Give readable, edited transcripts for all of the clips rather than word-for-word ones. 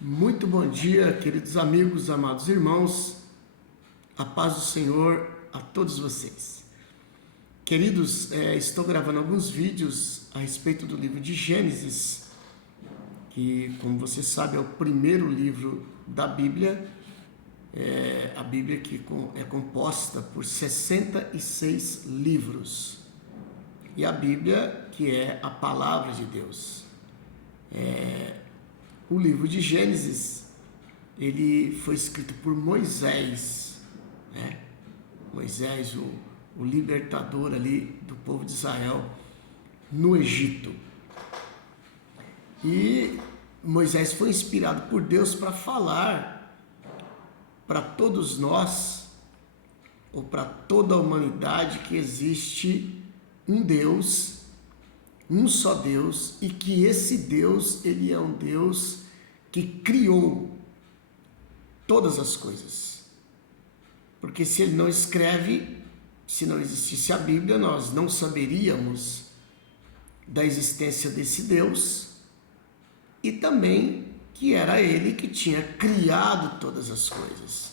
Muito bom dia, queridos amigos, amados irmãos, a paz do Senhor a todos vocês. Queridos, estou gravando alguns vídeos a respeito do livro de Gênesis, que, como você sabe, é o primeiro livro da Bíblia, a Bíblia que é composta por 66 livros, e a Bíblia que é a Palavra de Deus. O livro de Gênesis, ele foi escrito por Moisés, né? Moisés, o libertador ali do povo de Israel no Egito. E Moisés foi inspirado por Deus para falar para todos nós, ou para toda a humanidade, que existe um Deus, um só Deus, e que esse Deus, ele é um Deus que criou todas as coisas. Porque se ele não escreve, se não existisse a Bíblia, nós não saberíamos da existência desse Deus, e também que era ele que tinha criado todas as coisas.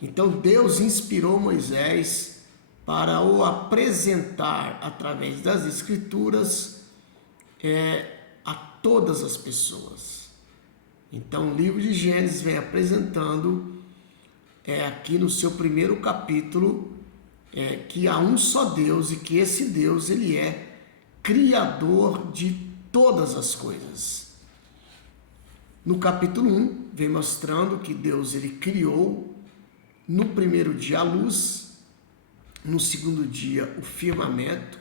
Então Deus inspirou Moisés para o apresentar através das Escrituras a todas as pessoas. Então o livro de Gênesis vem apresentando aqui no seu primeiro capítulo que há um só Deus, e que esse Deus, ele é criador de todas as coisas. No capítulo 1 vem mostrando que Deus, ele criou no primeiro dia a luz, no segundo dia o firmamento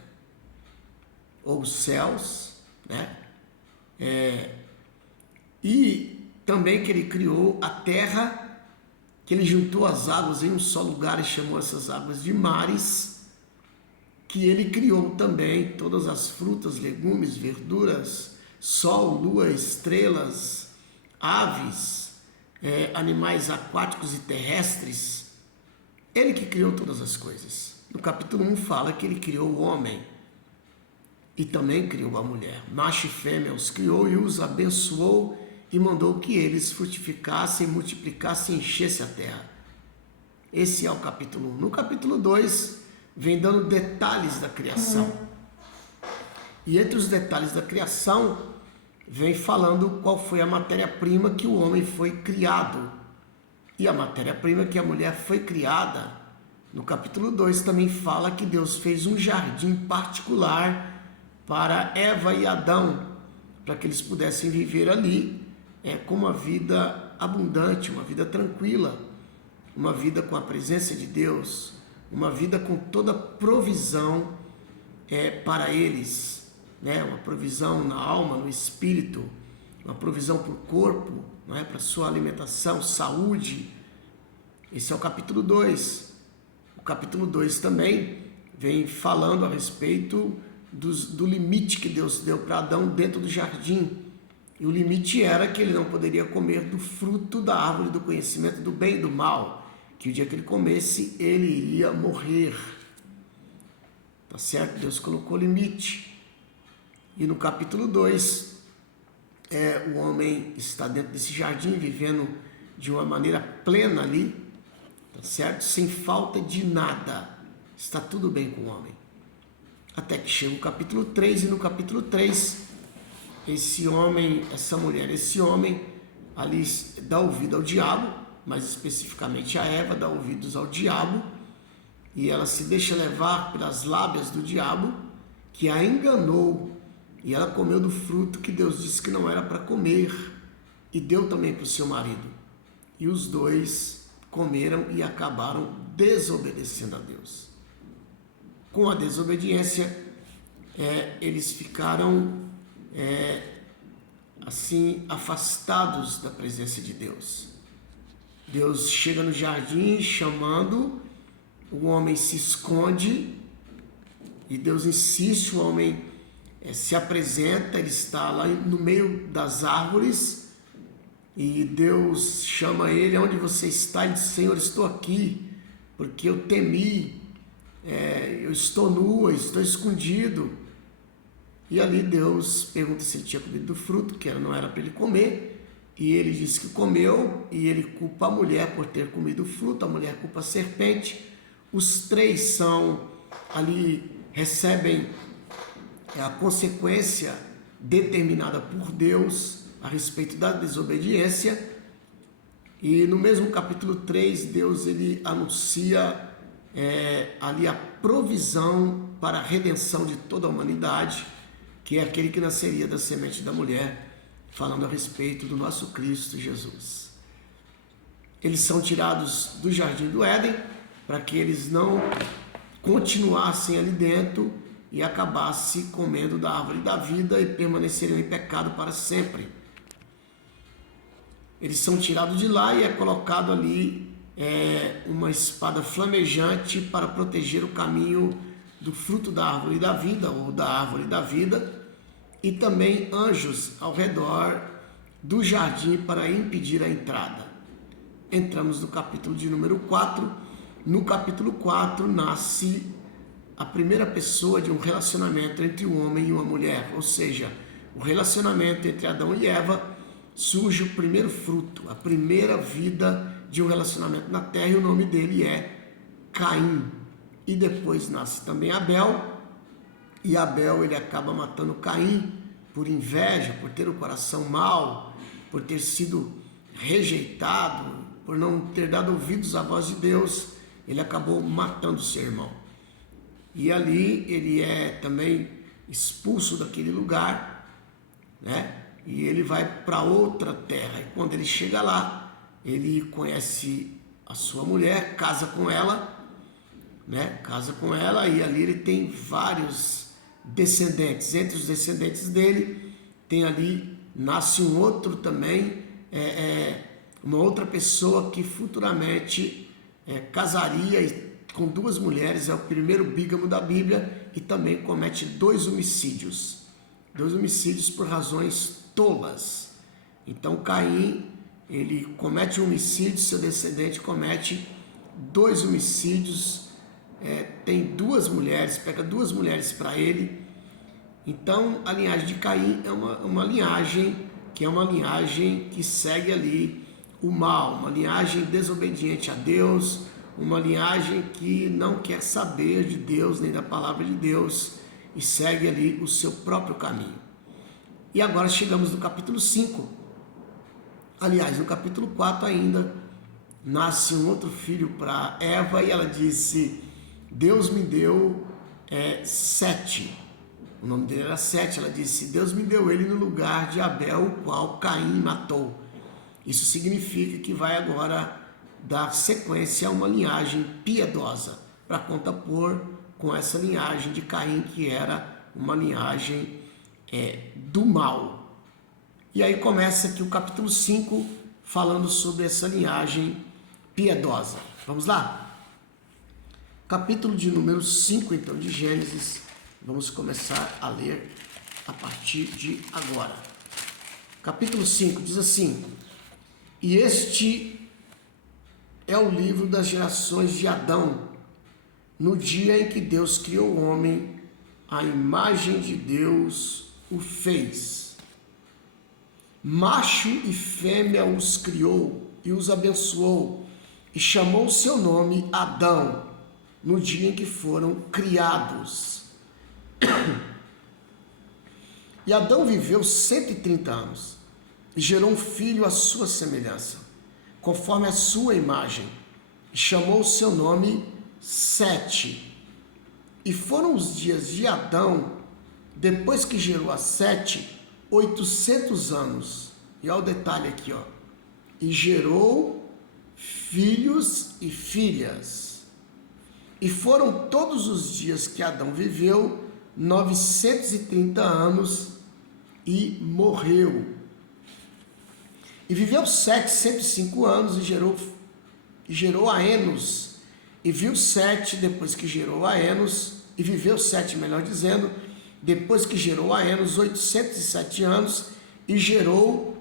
ou os céus, né? E também que ele criou a terra, que ele juntou as águas em um só lugar e chamou essas águas de mares, que ele criou também todas as frutas, legumes, verduras, sol, lua, estrelas, aves, animais aquáticos e terrestres. Ele que criou todas as coisas. No capítulo 1 fala que ele criou o homem e também criou a mulher. Macho e fêmea os criou e os abençoou e mandou que eles frutificassem, multiplicassem e enchessem a terra. Esse é o capítulo 1. No capítulo 2, vem dando detalhes da criação. E entre os detalhes da criação, vem falando qual foi a matéria-prima que o homem foi criado. E a matéria-prima que a mulher foi criada. No capítulo 2 também fala que Deus fez um jardim particular para Eva e Adão, para que eles pudessem viver ali com uma vida abundante, uma vida tranquila, uma vida com a presença de Deus, uma vida com toda provisão para eles, né? Uma provisão na alma, no espírito, uma provisão para o corpo, né? Para a sua alimentação, saúde. Esse é o capítulo 2. O capítulo 2 também vem falando a respeito do limite que Deus deu para Adão dentro do jardim. E o limite era que ele não poderia comer do fruto da árvore do conhecimento do bem e do mal, que o dia que ele comesse, ele iria morrer. Tá certo? Deus colocou limite. E no capítulo 2, o homem está dentro desse jardim, vivendo de uma maneira plena ali, tá certo? Sem falta de nada. Está tudo bem com o homem. Até que chega o capítulo 3, e no capítulo 3, esse homem, essa mulher, esse homem ali dá ouvido ao diabo, mais especificamente a Eva dá ouvidos ao diabo, e ela se deixa levar pelas lábias do diabo, que a enganou, e ela comeu do fruto que Deus disse que não era para comer, e deu também para o seu marido. E os dois comeram e acabaram desobedecendo a Deus. Com a desobediência, eles ficaram assim afastados da presença de Deus. Deus chega no jardim chamando, o homem se esconde e Deus insiste, o homem se apresenta, ele está lá no meio das árvores e Deus chama ele: onde você está? Ele diz: Senhor, estou aqui porque eu temi, eu estou nu, eu estou escondido. E ali Deus pergunta se ele tinha comido do fruto, que não era para ele comer, e ele diz que comeu, e ele culpa a mulher por ter comido o fruto, a mulher culpa a serpente. Os três são ali, recebem a consequência determinada por Deus a respeito da desobediência. E no mesmo capítulo 3, Deus ele anuncia ali a provisão para a redenção de toda a humanidade, que é aquele que nasceria da semente da mulher, falando a respeito do nosso Cristo Jesus. Eles são tirados do jardim do Éden para que eles não continuassem ali dentro e acabassem comendo da árvore da vida e permaneceriam em pecado para sempre. Eles são tirados de lá e é colocado ali uma espada flamejante para proteger o caminho do fruto da árvore da vida ou da árvore da vida, e também anjos ao redor do jardim para impedir a entrada. Entramos no capítulo de número 4. No capítulo 4 nasce a primeira pessoa de um relacionamento entre um homem e uma mulher, ou seja, o relacionamento entre Adão e Eva. Surge o primeiro fruto, a primeira vida de um relacionamento na terra, e o nome dele é Caim. E depois nasce também Abel, e Abel ele acaba matando Caim por inveja, por ter o coração mau, por ter sido rejeitado, por não ter dado ouvidos à voz de Deus. Ele acabou matando seu irmão. E ali ele é também expulso daquele lugar, né? E ele vai para outra terra. E quando ele chega lá, ele conhece a sua mulher, casa com ela, né? Casa com ela, e ali ele tem vários descendentes. Entre os descendentes dele, tem ali, nasce um outro também, uma outra pessoa que futuramente casaria com duas mulheres, é o primeiro bígamo da Bíblia, e também comete 2 homicídios. 2 homicídios por razões tolas. Então Caim, ele comete um homicídio, seu descendente comete 2 homicídios, tem 2 mulheres, pega 2 mulheres para ele. Então a linhagem de Caim é uma linhagem que segue ali o mal, uma linhagem desobediente a Deus, uma linhagem que não quer saber de Deus nem da palavra de Deus e segue ali o seu próprio caminho. E agora chegamos no capítulo 5. Aliás, no capítulo 4 ainda, nasce um outro filho para Eva, e ela disse: Deus me deu Sete. O nome dele era Sete. Ela disse: Deus me deu ele no lugar de Abel, o qual Caim matou. Isso significa que vai agora dar sequência a uma linhagem piedosa, para contrapor com essa linhagem de Caim, que era uma linhagem do mal. E aí começa aqui o capítulo 5, falando sobre essa linhagem piedosa. Vamos lá? Capítulo de número 5, então, de Gênesis. Vamos começar a ler a partir de agora. Capítulo 5 diz assim: E este é o livro das gerações de Adão, no dia em que Deus criou o homem, a imagem de Deus o fez. Macho e fêmea os criou e os abençoou, e chamou o seu nome Adão, no dia em que foram criados. E Adão viveu 130 anos, e gerou um filho à sua semelhança, conforme a sua imagem, e chamou o seu nome Sete. E foram os dias de Adão, depois que gerou a Sete, 800 anos. E olha o detalhe aqui, ó. E gerou filhos e filhas. E foram todos os dias que Adão viveu 930 anos e morreu. E viveu Sete 105 anos e gerou a Enos. E viu Sete depois que gerou a Enos, e viveu Sete, melhor dizendo, depois que gerou a Enos 807 anos, e gerou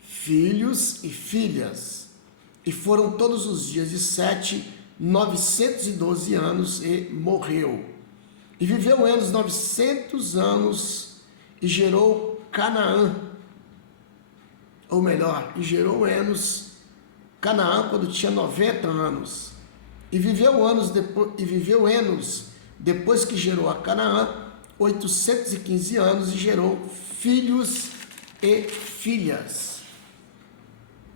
filhos e filhas. E foram todos os dias de Sete 912 anos e morreu. E viveu Enos 900 anos e gerou Canaã. ou melhor, e gerou Enos, Canaã, quando tinha 90 anos. E viveu Enos, depois que gerou a Canaã, 815 anos, e gerou filhos e filhas.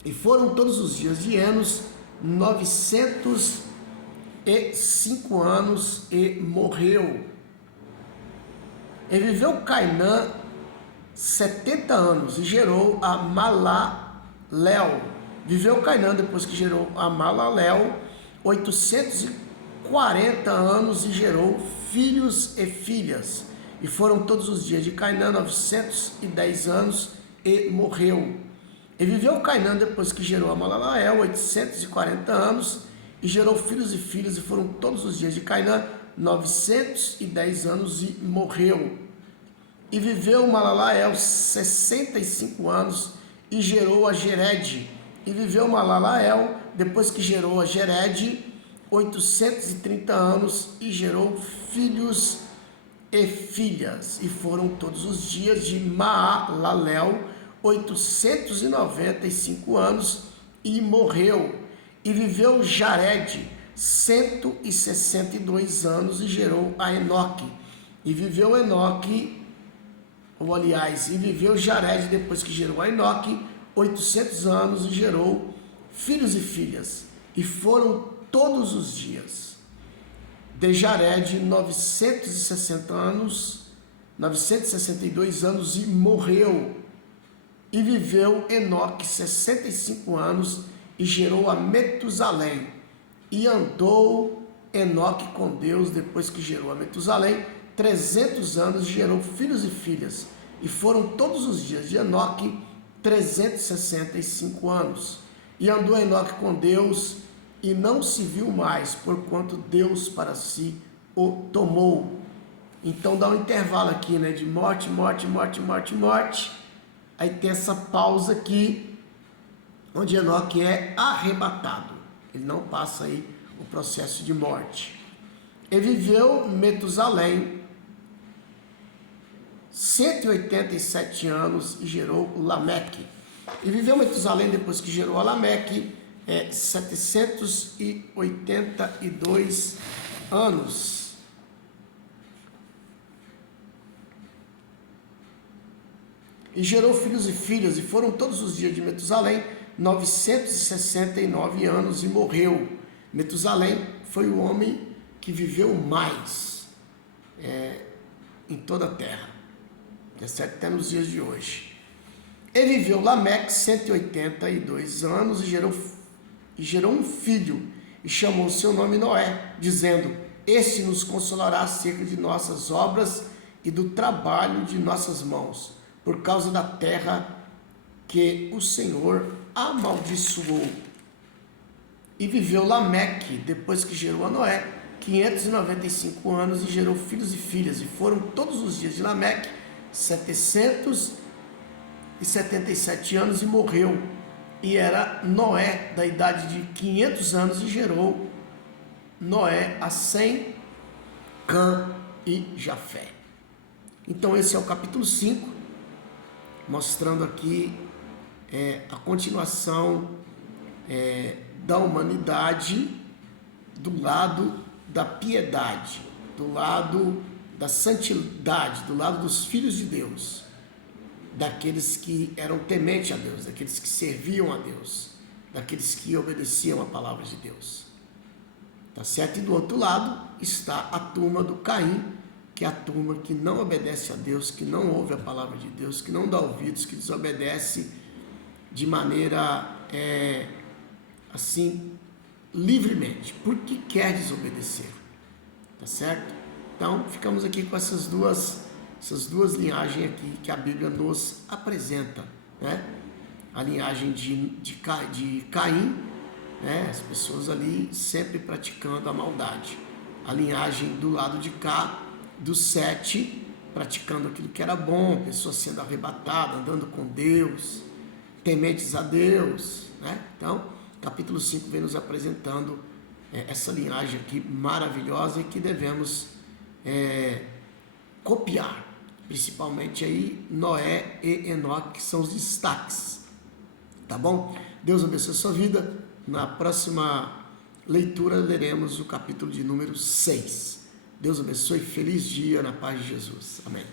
E foram todos os dias de Enos 905 anos, e morreu. E viveu Cainã 70 anos, e gerou a Malaléu. Viveu Cainã, depois que gerou a Malaléu, 840 anos, e gerou filhos e filhas. E foram todos os dias de Cainã 910 anos, e morreu. E viveu Cainã, depois que gerou a Malaléu, 840 anos, e gerou filhos e filhas. E foram todos os dias de Cainã 910 anos, e morreu. E viveu Malalael 65 anos, e gerou a Jered. E viveu Malalael, depois que gerou a Jered, 830 anos, e gerou filhos e filhas. E foram todos os dias de Maalalel 895 anos, e morreu. E viveu Jared 162 anos, e gerou a Enoque. E viveu Enoque, e viveu Jared, depois que gerou a Enoque, 800 anos, e gerou filhos e filhas. E foram todos os dias de Jared 962 anos, e morreu. E viveu Enoque 65 anos, e gerou a Metusalém. E andou Enoque com Deus, depois que gerou a Metusalém, 300 anos, e gerou filhos e filhas. E foram todos os dias de Enoque 365 anos. E andou Enoque com Deus, e não se viu mais, porquanto Deus para si o tomou. Então dá um intervalo aqui, né, de morte, morte, morte, morte, morte. Aí tem essa pausa aqui, onde Enoque é arrebatado. Ele não passa aí o processo de morte. E viveu Metusalém 187 anos, e gerou Lameque. E viveu Metusalém, depois que gerou a Lameque, 782 anos. E gerou filhos e filhas, e foram todos os dias de Metusalém 969 anos, e morreu. Metusalém foi o homem que viveu mais em toda a terra, até nos dias de hoje. E viveu Lameque 182 anos, e gerou um filho, e chamou seu nome Noé, dizendo: este nos consolará acerca de nossas obras e do trabalho de nossas mãos, por causa da terra que o Senhor amaldiçoou. E viveu Lameque, depois que gerou a Noé, 595 anos, e gerou filhos e filhas. E foram todos os dias de Lameque 777 anos, e morreu. E era Noé da idade de 500 anos, e gerou Noé a Sem, Cã e Jafé. Então esse é o capítulo 5, mostrando aqui a continuação da humanidade do lado da piedade, do lado da santidade, do lado dos filhos de Deus, daqueles que eram tementes a Deus, daqueles que serviam a Deus, daqueles que obedeciam a palavra de Deus. Tá certo? E do outro lado está a turma do Caim, que é a turma que não obedece a Deus, que não ouve a palavra de Deus, que não dá ouvidos, que desobedece de maneira assim, livremente, porque quer desobedecer. Tá certo? Então ficamos aqui com essas duas linhagens aqui que a Bíblia nos apresenta, né? A linhagem de Caim, né? As pessoas ali sempre praticando a maldade. A linhagem do lado de cá, do Sete, praticando aquilo que era bom, pessoas sendo arrebatadas, andando com Deus, tementes a Deus, né? Então, capítulo 5 vem nos apresentando essa linhagem aqui maravilhosa, e que devemos copiar, principalmente aí Noé e Enoque, que são os destaques, tá bom? Deus abençoe a sua vida. Na próxima leitura leremos o capítulo de número 6. Deus abençoe, feliz dia na paz de Jesus. Amém.